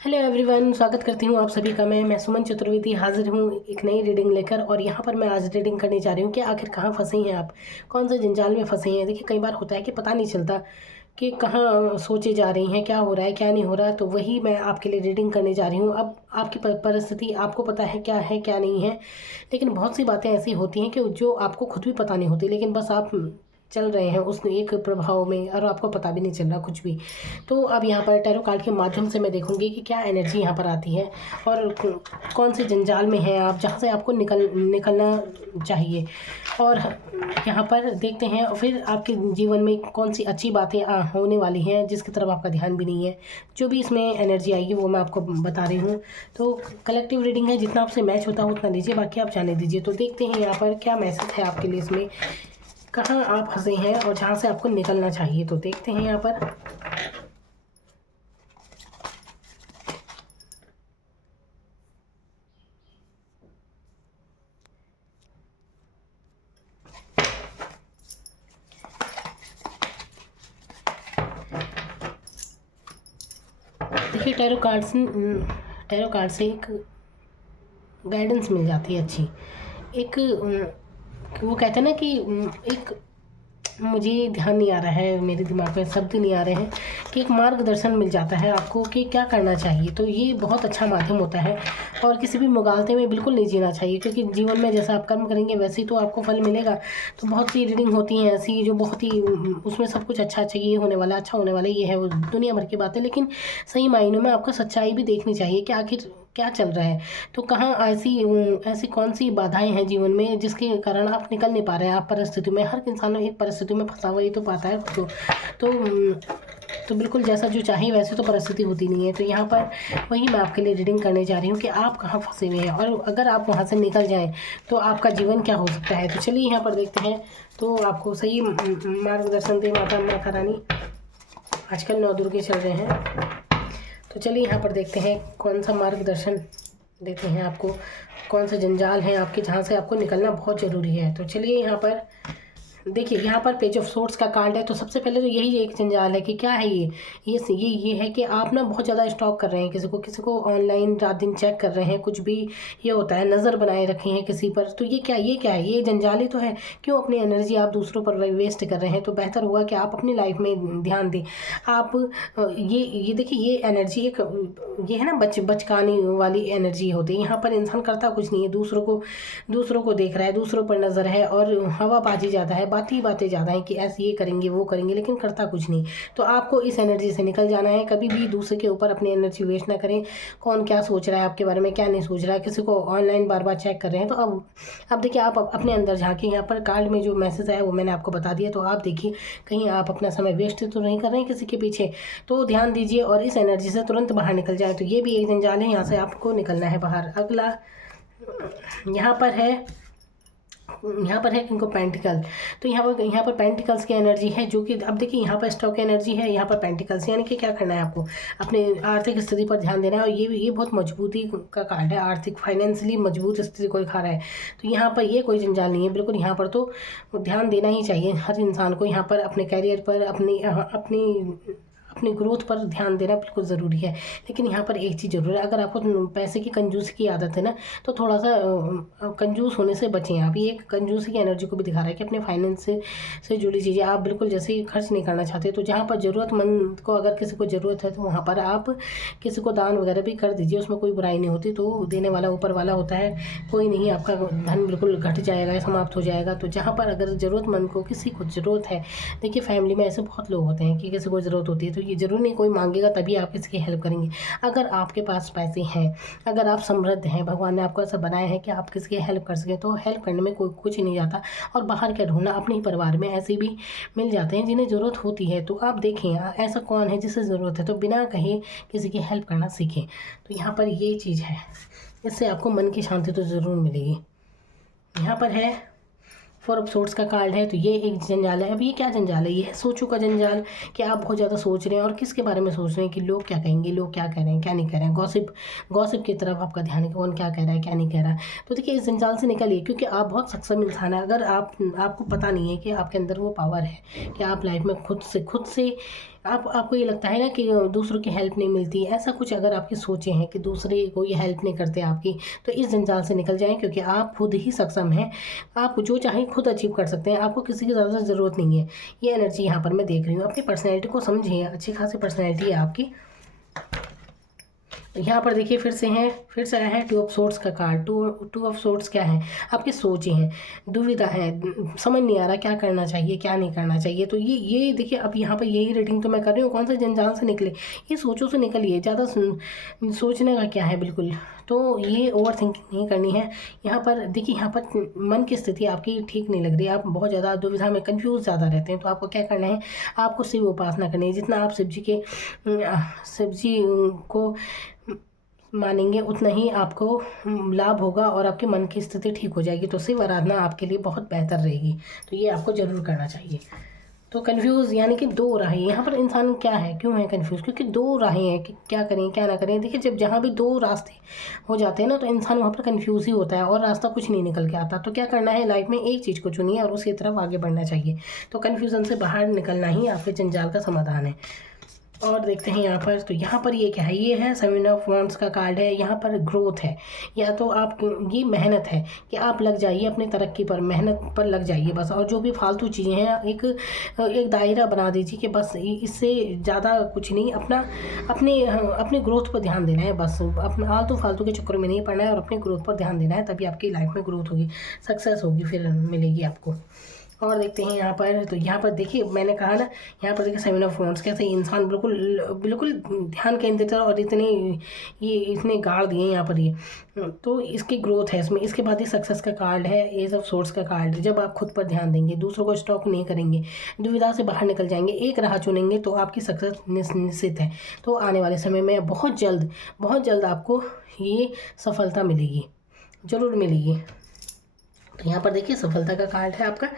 Hello everyone, स्वागत करती हूँ आप सभी का। मैं सुमन चतुर्वेदी हाजिर हूँ एक नई रीडिंग लेकर। और यहाँ पर मैं आज रीडिंग करने जा रही हूँ कि आखिर कहाँ फंसे हैं आप, कौन से जंजाल में फंसे हैं। देखिए, कई बार होता है कि पता नहीं चलता कि कहाँ सोचे जा रही हैं, क्या हो रहा है क्या नहीं हो रहा। तो वही मैं आपके लिए रीडिंग करने जा रही हूँ। अब आपकी परिस्थिति आपको पता है क्या नहीं है, लेकिन बहुत सी बातें ऐसी होती हैं कि जो आपको खुद भी पता नहीं होती, लेकिन बस आप चल रहे हैं उस एक प्रभाव में और आपको पता भी नहीं चल रहा कुछ भी। तो अब यहाँ पर टैरो कार्ड के माध्यम से मैं देखूंगी कि क्या एनर्जी यहाँ पर आती है और कौन से जंजाल में हैं आप, जहाँ से आपको निकलना चाहिए। और यहाँ पर देखते हैं और फिर आपके जीवन में कौन सी अच्छी बातें होने वाली हैं जिसकी तरफ आपका ध्यान भी नहीं है। जो भी इसमें एनर्जी आएगी वो मैं आपको बता रही हूँ। तो कलेक्टिव रीडिंग है, जितना आपसे मैच होता है उतना लीजिए, बाकी आप जाने दीजिए। तो देखते हैं यहाँ पर क्या मैसेज है आपके लिए, इसमें कहाँ आप फंसे हैं और जहाँ से आपको निकलना चाहिए। तो देखते हैं यहाँ पर। देखिए, टैरो कार्ड से एक गाइडेंस मिल जाती है अच्छी। एक वो कहते हैं ना कि एक, मुझे ध्यान नहीं आ रहा है, मेरे दिमाग में शब्द नहीं आ रहे हैं, कि एक मार्गदर्शन मिल जाता है आपको कि क्या करना चाहिए। तो ये बहुत अच्छा माध्यम होता है और किसी भी मुगालते में बिल्कुल नहीं जीना चाहिए, क्योंकि जीवन में जैसा आप कर्म करेंगे वैसे ही तो आपको फल मिलेगा। तो बहुत सी रीडिंग होती हैं ऐसी जो बहुत ही उसमें सब कुछ अच्छा अच्छा ये होने वाला, अच्छा होने वाला, ये है वो दुनिया भर की बातें, लेकिन सही मायनों में आपको सच्चाई भी देखनी चाहिए कि आखिर क्या चल रहा है। तो कहाँ ऐसी ऐसी कौन सी बाधाएं हैं जीवन में जिसके कारण आप निकल नहीं पा रहे हैं। आप परिस्थिति में, हर इंसान एक परिस्थिति में फंसा हुआ ही तो पाता है खुद को। तो तो बिल्कुल जैसा जो चाहिए वैसे तो परिस्थिति होती नहीं है। तो यहाँ पर वही मैं आपके लिए रीडिंग करने जा रही हूँ कि आप कहाँ फंसे हुए हैं और अगर आप वहाँ से निकल जाएं तो आपका जीवन क्या हो सकता है। तो चलिए यहाँ पर देखते हैं, तो आपको सही मार्गदर्शन दे माता रानी। आजकल 9 दुर्गे चल रहे हैं, तो चलिए यहाँ पर देखते हैं कौन सा मार्गदर्शन देते हैं आपको, कौन से जंजाल हैं आपके जहाँ से आपको निकलना बहुत ज़रूरी है। तो चलिए यहाँ पर देखिए, यहाँ पर पेज ऑफ सोर्ट्स का कार्ड है। तो सबसे पहले तो यही एक जंजाल है कि क्या है ये है कि आप ना बहुत ज़्यादा स्टॉक कर रहे हैं, किसी को ऑनलाइन रात दिन चेक कर रहे हैं, कुछ भी ये होता है, नज़र बनाए रखे हैं किसी पर। तो ये क्या है, ये जंजाल ही तो है। क्यों अपनी एनर्जी आप दूसरों पर वेस्ट कर रहे हैं। तो बेहतर होगा कि आप अपनी लाइफ में ध्यान दें। आप ये देखिए, ये एनर्जी एक ये है ना, बचकाने वाली एनर्जी होती है। यहाँ पर इंसान करता कुछ नहीं है, दूसरों को देख रहा है, दूसरों पर नज़र है और हवाबाजी ज़्यादा है, बातें ज़्यादा हैं कि ऐसे ये करेंगे वो करेंगे, लेकिन करता कुछ नहीं। तो आपको इस एनर्जी से निकल जाना है। कभी भी दूसरे के ऊपर अपनी एनर्जी वेस्ट ना करें। कौन क्या सोच रहा है आपके बारे में, क्या नहीं सोच रहा है, किसी को ऑनलाइन बार बार चेक कर रहे हैं। तो अब देखिए, आप अपने अंदर झाँकिए। यहाँ पर कार्ड में जो मैसेज आया वो मैंने आपको बता दिया। तो आप देखिए, कहीं आप अपना समय वेस्ट तो नहीं कर रहे हैं किसी के पीछे। तो ध्यान दीजिए और इस एनर्जी से तुरंत बाहर निकल जाए। तो ये भी एक जंजाल है, यहाँ से आपको निकलना है बाहर। अगला यहाँ पर है किंग ऑफ पेंटिकल। तो यहाँ पर पेंटिकल्स की एनर्जी है, जो कि अब देखिए, यहाँ पर स्टॉक एनर्जी है, यहाँ पर पेंटिकल्स, यानी कि क्या करना है आपको, अपने आर्थिक स्थिति पर ध्यान देना है। और ये बहुत मजबूती का कार्ड है, आर्थिक फाइनेंशियली मजबूत स्थिति को दिखा रहा है। तो यहाँ पर ये कोई जंजाल नहीं है बिल्कुल। यहाँ पर तो ध्यान देना ही चाहिए हर इंसान को। यहाँ पर अपने कैरियर पर, अपनी ग्रोथ पर ध्यान देना बिल्कुल ज़रूरी है। लेकिन यहाँ पर एक चीज़ ज़रूर है, अगर आपको पैसे की कंजूसी की आदत है ना, तो थोड़ा सा कंजूस होने से बचें आप। ये एक कंजूसी की एनर्जी को भी दिखा रहा है कि अपने फाइनेंस से जुड़ी चीज़ें आप बिल्कुल जैसे ही खर्च नहीं करना चाहते। तो जहाँ पर ज़रूरतमंद को, अगर किसी को ज़रूरत है तो वहाँ पर आप किसी को दान वगैरह भी कर दीजिए, उसमें कोई बुराई नहीं होती। तो देने वाला ऊपर वाला होता है, कोई नहीं। आपका धन बिल्कुल घट जाएगा, समाप्त हो जाएगा। तो जहाँ पर अगर ज़रूरतमंद को, किसी को ज़रूरत है, देखिए फैमिली में ऐसे बहुत लोग होते हैं कि किसी को ज़रूरत होती है, तो ये ज़रूरी नहीं कोई मांगेगा तभी आप किसी की हेल्प करेंगे। अगर आपके पास पैसे हैं, अगर आप समृद्ध हैं, भगवान ने आपको ऐसा बनाया है कि आप किसी की हेल्प कर सकें, तो हेल्प करने में कोई कुछ नहीं जाता। और बाहर क्या ढूंढना, अपने ही परिवार में ऐसे भी मिल जाते हैं जिन्हें ज़रूरत होती है। तो आप देखें ऐसा कौन है जिसे ज़रूरत है, तो बिना कहे किसी की हेल्प करना सीखें। तो यहाँ पर ये चीज़ है, इससे आपको मन की शांति तो ज़रूर मिलेगी। यहाँ पर है 4 ऑफ सोर्ट्स का कार्ड है। तो ये एक जंजाल है। अब ये क्या जंजाल है, ये है सोचों का जंजाल, कि आप बहुत ज़्यादा सोच रहे हैं और किसके बारे में सोच रहे हैं कि लोग क्या कहेंगे, लोग क्या कह रहे हैं, क्या नहीं कह रहे हैं। गॉसिप की तरफ आपका ध्यान है, कौन क्या कह रहा है, क्या नहीं कह रहा है। तो देखिए, इस जंजाल से निकलिए, क्योंकि आप बहुत सक्षम इंसान है। अगर आपको पता नहीं है कि आपके अंदर वो पावर है कि आप लाइफ में खुद से आपको ये लगता है ना कि दूसरों की हेल्प नहीं मिलती, ऐसा कुछ अगर आपकी सोचें हैं कि दूसरे कोई हेल्प नहीं करते आपकी, तो इस जंजाल से निकल जाएं, क्योंकि आप खुद ही सक्षम हैं। आप जो चाहें खुद अचीव कर सकते हैं, आपको किसी की ज़्यादा ज़रूरत नहीं है। ये एनर्जी यहाँ पर मैं देख रही हूँ। अपनी पर्सनैलिटी को समझिए, अच्छी खासी पर्सनैलिटी है आपकी। यहाँ पर देखिए फिर से आया है टू ऑफ सोर्ड्स का कार्ड। टू ऑफ सोर्ड्स क्या है? आपकी सोचें हैं, दुविधा है, समझ नहीं आ रहा क्या करना चाहिए क्या नहीं करना चाहिए। तो ये देखिए, अब यहाँ पर यही रीडिंग तो मैं कर रही हूँ, कौन सा जंजाल से निकले, ये सोचों से निकलिए। ज़्यादा सोचने का क्या है, बिल्कुल। तो ये ओवर थिंकिंग नहीं करनी है। यहाँ पर देखिए, यहाँ पर मन की स्थिति आपकी ठीक नहीं लग रही, आप बहुत ज़्यादा दुविधा में कंफ्यूज ज़्यादा रहते हैं। तो आपको क्या करना है, आपको शिव उपासना करनी है। जितना आप शिव जी को मानेंगे उतना ही आपको लाभ होगा और आपके मन की स्थिति ठीक हो जाएगी। तो शिव आराधना आपके लिए बहुत बेहतर रहेगी, तो ये आपको ज़रूर करना चाहिए। तो कन्फ्यूज़ यानी कि दो राहें, यहाँ पर इंसान क्या है, क्यों है कन्फ्यूज़, क्योंकि दो राहें हैं कि क्या करें क्या ना करें। देखिए, जब जहाँ भी दो रास्ते हो जाते हैं ना, तो इंसान वहाँ पर कन्फ्यूज़ ही होता है और रास्ता कुछ नहीं निकल के आता। तो क्या करना है, लाइफ में एक चीज़ को चुनिए और उसकी तरफ आगे बढ़ना चाहिए। तो कन्फ्यूज़न से बाहर निकलना ही आपके जंजाल का समाधान है। और देखते हैं यहाँ पर, तो यहाँ पर ये क्या है, ये है सेवन ऑफ वांड्स का कार्ड है। यहाँ पर ग्रोथ है, या तो आप ये मेहनत है कि आप लग जाइए अपनी तरक्की पर, मेहनत पर लग जाइए बस। और जो भी फालतू चीज़ें हैं, एक दायरा बना दीजिए कि बस इससे ज़्यादा कुछ नहीं, अपने ग्रोथ पर ध्यान देना है बस। अपने आलतू फालतू के चक्कर में नहीं पड़ना है और अपने ग्रोथ पर ध्यान देना है, तभी आपकी लाइफ में ग्रोथ होगी, सक्सेस होगी, फिर मिलेगी आपको। और देखते हैं यहाँ पर, तो यहाँ पर देखिए मैंने कहा ना, यहाँ पर देखिए सेवन ऑफ वांड्स, कैसे इंसान बिल्कुल बिल्कुल ध्यान केंद्रित है और इतने गाड़ दिए यहाँ पर ये। तो इसकी ग्रोथ है इसमें। इसके बाद ही सक्सेस का कार्ड है, एज ऑफ सोर्ड्स का कार्ड। जब आप खुद पर ध्यान देंगे, दूसरों को स्टॉक नहीं करेंगे, दुविधा से बाहर निकल जाएंगे, एक राह चुनेंगे, तो आपकी सक्सेस निश्चित है। तो आने वाले समय में बहुत जल्द आपको ये सफलता मिलेगी, ज़रूर मिलेगी। तो यहाँ पर देखिए सफलता का कार्ड है आपका।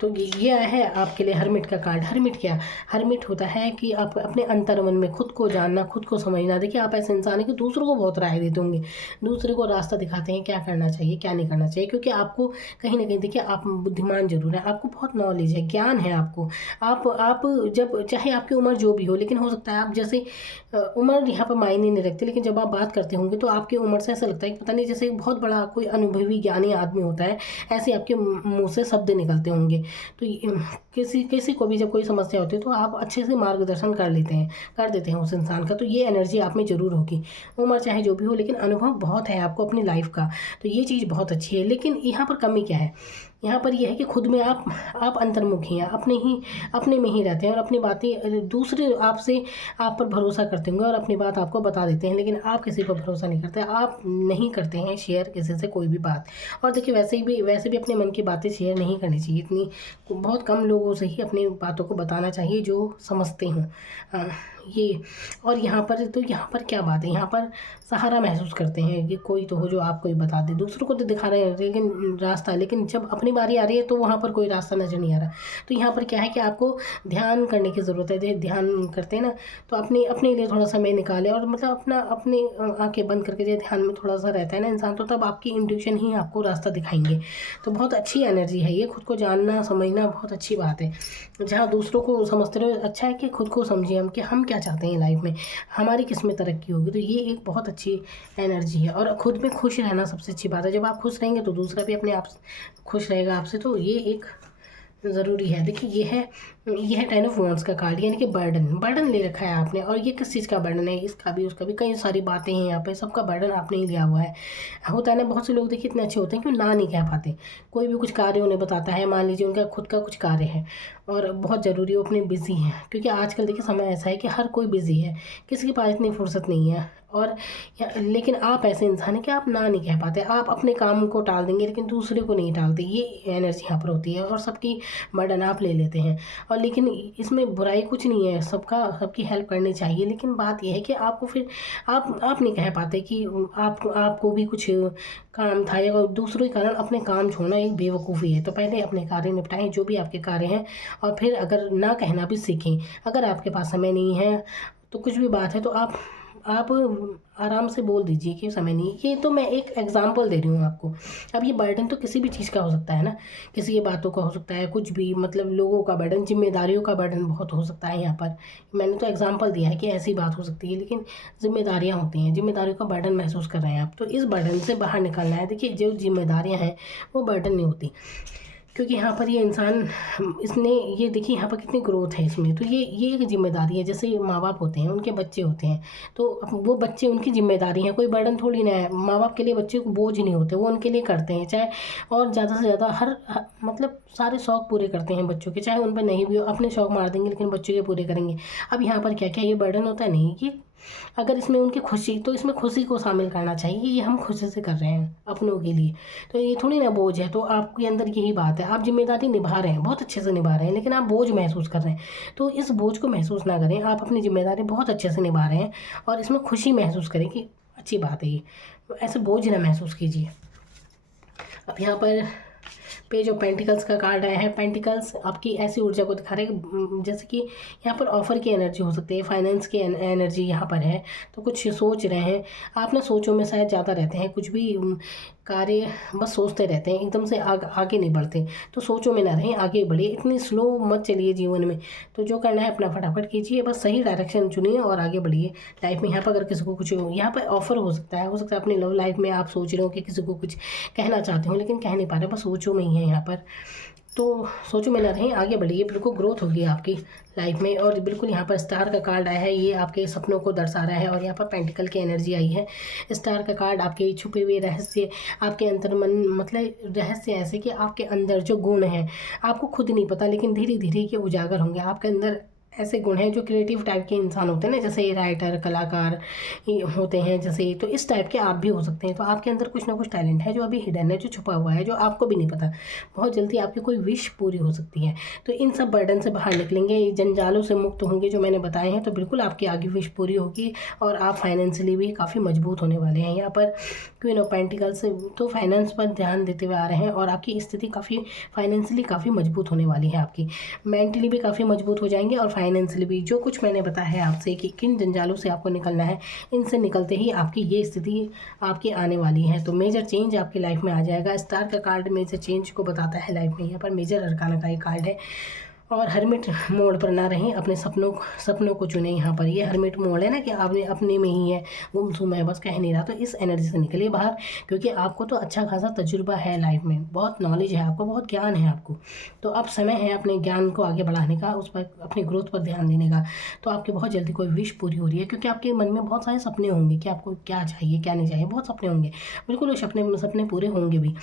तो ये है आपके लिए हर्मिट का कार्ड। हर्मिट होता है कि आप अपने अंतर्मन में खुद को जानना, खुद को समझना। देखिए, आप ऐसे इंसान हैं कि दूसरों को बहुत राय देते होंगे, दूसरे को रास्ता दिखाते हैं क्या करना चाहिए क्या नहीं करना चाहिए, क्योंकि आपको कहीं ना कहीं, देखिए, आप बुद्धिमान जरूर हैं, आपको बहुत नॉलेज है, ज्ञान है आपको। आप जब चाहे आपकी उम्र जो भी हो, लेकिन हो सकता है आप जैसे उम्र यहाँ पर मायने नहीं रखती, लेकिन जब आप बात करते होंगे तो आपकी उम्र से ऐसा लगता है कि पता नहीं, जैसे बहुत बड़ा कोई अनुभवी ज्ञानी आदमी होता है, ऐसे आपके मुंह से शब्द निकलते होंगे। तो किसी को भी जब कोई समस्या होती है तो आप अच्छे से मार्गदर्शन कर देते हैं उस इंसान का। तो ये एनर्जी आप में ज़रूर होगी, उम्र चाहे जो भी हो, लेकिन अनुभव बहुत है आपको अपनी लाइफ का। तो ये चीज़ बहुत अच्छी है। लेकिन यहाँ पर कमी क्या है, यहाँ पर यह है कि खुद में आप अंतर्मुखी हैं, अपने में ही रहते हैं और अपनी बातें दूसरे आप पर भरोसा करते होंगे और अपनी बात आपको बता देते हैं, लेकिन आप किसी पर भरोसा नहीं करते, आप नहीं करते हैं शेयर किसी से कोई भी बात। और देखिए, वैसे भी अपने मन की बातें शेयर नहीं करनी चाहिए, इतनी बहुत कम लोगों से ही अपनी बातों को बताना चाहिए जो समझते हों। ये और यहाँ पर क्या बात है, यहाँ पर सहारा महसूस करते हैं कि कोई तो हो जो आपको ही बता दे। दूसरों को तो दिखा रहे हैं लेकिन रास्ता, लेकिन जब अपनी बारी आ रही है तो वहाँ पर कोई रास्ता नज़र नहीं आ रहा। तो यहाँ पर क्या है कि आपको ध्यान करने की ज़रूरत है। ध्यान करते हैं ना, तो अपने लिए थोड़ा समय निकाले और मतलब अपने आंखें बंद करके जो ध्यान में थोड़ा सा रहता है ना इंसान, तो तब आपकी इंट्यूशन ही आपको रास्ता दिखाएंगे। तो बहुत अच्छी एनर्जी है ये, खुद को जानना समझना बहुत अच्छी बात है। जहाँ दूसरों को समझते रहो, अच्छा है कि खुद को समझिए हम कि हम क्या चाहते हैं लाइफ में, हमारी किस में तरक्की होगी। तो ये एक बहुत अच्छी एनर्जी है। और खुद में खुश रहना सबसे अच्छी बात है। जब आप खुश रहेंगे तो दूसरा भी अपने आप खुश रहेगा आपसे। तो ये एक ज़रूरी है। देखिए, ये है 10 ऑफ वांड्स का कार्ड, यानी कि बर्डन ले रखा है आपने। और ये किस चीज़ का बर्डन है, इसका भी उसका भी, कई सारी बातें हैं यहाँ पे, सबका बर्डन आपने ही लिया हुआ है। होता है ना, बहुत से लोग देखिए इतने अच्छे होते हैं कि ना नहीं कह पाते। कोई भी कुछ कार्य उन्हें बताता है, मान लीजिए उनका खुद का कुछ कार्य है और बहुत ज़रूरी, वो अपने बिज़ी हैं, क्योंकि आजकल देखिए समय ऐसा है कि हर कोई बिज़ी है, किसी के पास इतनी फुर्सत नहीं है। लेकिन आप ऐसे इंसान हैं कि आप ना नहीं कह पाते, आप अपने काम को टाल देंगे लेकिन दूसरे को नहीं टालते। ये एनर्जी यहाँ पर होती है और सबकी बर्डन आप ले लेते हैं। और लेकिन इसमें बुराई कुछ नहीं है, सबकी हेल्प करनी चाहिए। लेकिन बात यह है कि आपको फिर आप नहीं कह पाते कि आपको भी कुछ काम था, या दूसरों के कारण अपने काम छोड़ना एक बेवकूफ़ी है। तो पहले अपने कार्य निपटाएं, जो भी आपके कार्य हैं, और फिर अगर ना कहना भी सीखें। अगर आपके पास समय नहीं है तो कुछ भी बात है तो आप आप आराम से बोल दीजिए कि समय नहीं। ये तो मैं एक एग्जांपल दे रही हूँ आपको। अब ये बर्डन तो किसी भी चीज़ का हो सकता है ना, किसी की बातों का हो सकता है, कुछ भी मतलब लोगों का बर्डन, जिम्मेदारियों का बर्डन बहुत हो सकता है यहाँ पर। मैंने तो एग्जांपल दिया है कि ऐसी बात हो सकती है, लेकिन जिम्मेदारियाँ होती हैं, जिम्मेदारियों का बर्डन महसूस कर रहे हैं आप, तो इस बर्डन से बाहर निकलना है। देखिए जो जिम्मेदारियाँ हैं वो बर्डन नहीं होती, क्योंकि यहाँ पर ये इंसान, इसने ये देखिए यहाँ पर कितनी ग्रोथ है इसमें। तो ये एक जिम्मेदारी है, जैसे माँ बाप होते हैं उनके बच्चे होते हैं, तो वो बच्चे उनकी जिम्मेदारी है, कोई बर्डन थोड़ी ना है। माँ बाप के लिए बच्चे को बोझ नहीं होते, वो उनके लिए करते हैं, चाहे और ज़्यादा से ज़्यादा मतलब सारे शौक पूरे करते हैं बच्चों के, चाहे उन पर नहीं भी हो, अपने शौक मार देंगे लेकिन बच्चों के पूरे करेंगे। अब यहाँ पर क्या क्या ये बर्डन होता है? नहीं, ये अगर इसमें उनकी खुशी, तो इसमें खुशी को शामिल करना चाहिए, ये हम खुशी से कर रहे हैं अपनों के लिए, तो ये थोड़ी ना बोझ है। तो आपके अंदर यही बात है, आप जिम्मेदारी निभा रहे हैं, बहुत अच्छे से निभा रहे हैं, लेकिन आप बोझ महसूस कर रहे हैं। तो इस बोझ को महसूस ना करें, आप अपनी जिम्मेदारी बहुत अच्छे से निभा रहे हैं और इसमें खुशी महसूस करें कि अच्छी बात है ये, तो ऐसे बोझ ना महसूस कीजिए। अब यहाँ पर पेज ऑफ पेंटिकल्स का कार्ड आया है। पेंटिकल्स आपकी ऐसी ऊर्जा को दिखा रहे हैं जैसे कि यहाँ पर ऑफर की एनर्जी हो सकती है, फाइनेंस की एनर्जी यहाँ पर है। तो कुछ सोच रहे हैं आप ना, सोचों में शायद ज़्यादा रहते हैं, कुछ भी कार्य बस सोचते रहते हैं, एकदम से आगे नहीं बढ़ते। तो सोचों में ना रहें, आगे बढ़िए, इतनी स्लो मत चलिए जीवन में। तो जो करना है अपना फटाफट कीजिए, बस सही डायरेक्शन चुनिए और आगे बढ़िए लाइफ में। यहाँ पर अगर किसी को कुछ यहाँ पर ऑफर हो सकता है अपनी लव लाइफ में, आप सोच रहे हो कि किसी को कुछ कहना चाहते हो लेकिन कह नहीं पा रहे, बस सोचों में ही है यहाँ पर। तो सोचो में ना रहें, आगे बढ़िए, बिल्कुल ग्रोथ होगी आपकी लाइफ में। और बिल्कुल यहाँ पर स्टार का कार्ड आया है, ये आपके सपनों को दर्शा रहा है। और यहाँ पर पेंटिकल की एनर्जी आई है। स्टार का कार्ड आपके छुपे हुए रहस्य, आपके अंतर मन, मतलब रहस्य ऐसे कि आपके अंदर जो गुण हैं आपको खुद नहीं पता, लेकिन धीरे धीरे ये उजागर होंगे। आपके अंदर ऐसे गुण हैं जो क्रिएटिव टाइप के इंसान होते हैं ना, जैसे राइटर, कलाकार ये होते हैं जैसे, तो इस टाइप के आप भी हो सकते हैं। तो आपके अंदर कुछ ना कुछ टैलेंट है जो अभी हिडन है, जो छुपा हुआ है, जो आपको भी नहीं पता। बहुत जल्दी आपकी कोई विश पूरी हो सकती है। तो इन सब बर्डन से बाहर निकलेंगे, जंजालों से मुक्त होंगे जो मैंने बताए हैं, तो बिल्कुल आपकी आगे विश पूरी होगी और आप फाइनेंशियली भी काफ़ी मजबूत होने वाले हैं। यहाँ पर क्वीन ऑफ पेंटिकल्स तो फाइनेंस पर ध्यान देते हुए आ रहे हैं और आपकी स्थिति काफ़ी फाइनेंशियली काफ़ी मजबूत होने वाली है आपकी, मेंटली भी काफ़ी मजबूत हो जाएंगे और फाइनेंशियली भी। जो कुछ मैंने बताया है आपसे कि किन जंजालों से आपको निकलना है, इनसे निकलते ही आपकी ये स्थिति आपकी आने वाली है। तो मेजर चेंज आपकी लाइफ में आ जाएगा। स्टार का कार्ड मेजर चेंज को बताता है लाइफ में। यहाँ पर मेजर अरकाना का ये कार्ड है। और हर्मिट मोड पर ना रहें, अपने सपनों को चुनें। यहाँ पर ये हर्मिट मोड है ना कि आपने अपने में ही है, गुमसुम है, बस कह नहीं रहा। तो इस एनर्जी से निकलिए बाहर, क्योंकि आपको तो अच्छा खासा तजुर्बा है लाइफ में, बहुत नॉलेज है आपको, बहुत ज्ञान है आपको। तो अब समय है अपने ज्ञान को आगे बढ़ाने का, उस पर अपनी ग्रोथ पर ध्यान देने का। तो आपकी बहुत जल्दी कोई विश पूरी हो रही है, क्योंकि आपके मन में बहुत सारे सपने होंगे कि आपको क्या चाहिए क्या नहीं चाहिए, बहुत सपने होंगे। बिल्कुल वो सपने पूरे होंगे भी।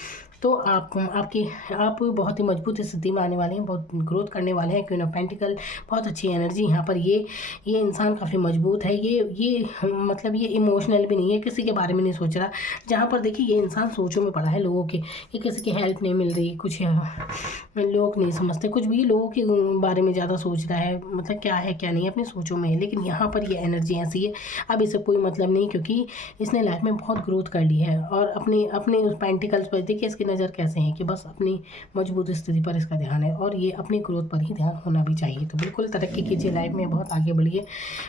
तो आप बहुत ही मजबूत स्थिति में आने वाले हैं, बहुत ग्रोथ करने वाले हैं। क्वीन ऑफ पेंटिकल बहुत अच्छी एनर्जी यहाँ पर। ये इंसान काफ़ी मजबूत है। ये मतलब ये इमोशनल भी नहीं है, किसी के बारे में नहीं सोच रहा। जहाँ पर देखिए ये इंसान सोचों में पड़ा है लोगों के, कि किसी की हेल्प नहीं मिल रही, कुछ लोग नहीं समझते, कुछ भी लोगों के बारे में ज़्यादा सोच रहा है, मतलब क्या है क्या नहीं, अपनी सोचों में है। लेकिन यहाँ पर ये एनर्जी ऐसी है, अब इसे कोई मतलब नहीं, क्योंकि इसने लाइफ में बहुत ग्रोथ कर ली है। और अपने उस पेंटिकल्स पर देखिए इसकी नज़र कैसे है कि बस अपनी मजबूत स्थिति पर इसका ध्यान है, और ये अपनी ग्रोथ पर ही ध्यान होना भी चाहिए। तो बिल्कुल तरक्की कीजिए लाइफ में, बहुत आगे बढ़िए।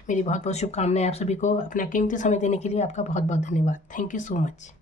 मेरी बहुत बहुत शुभकामनाएं आप सभी को। अपना कीमती समय देने के लिए आपका बहुत बहुत धन्यवाद। Thank you so much.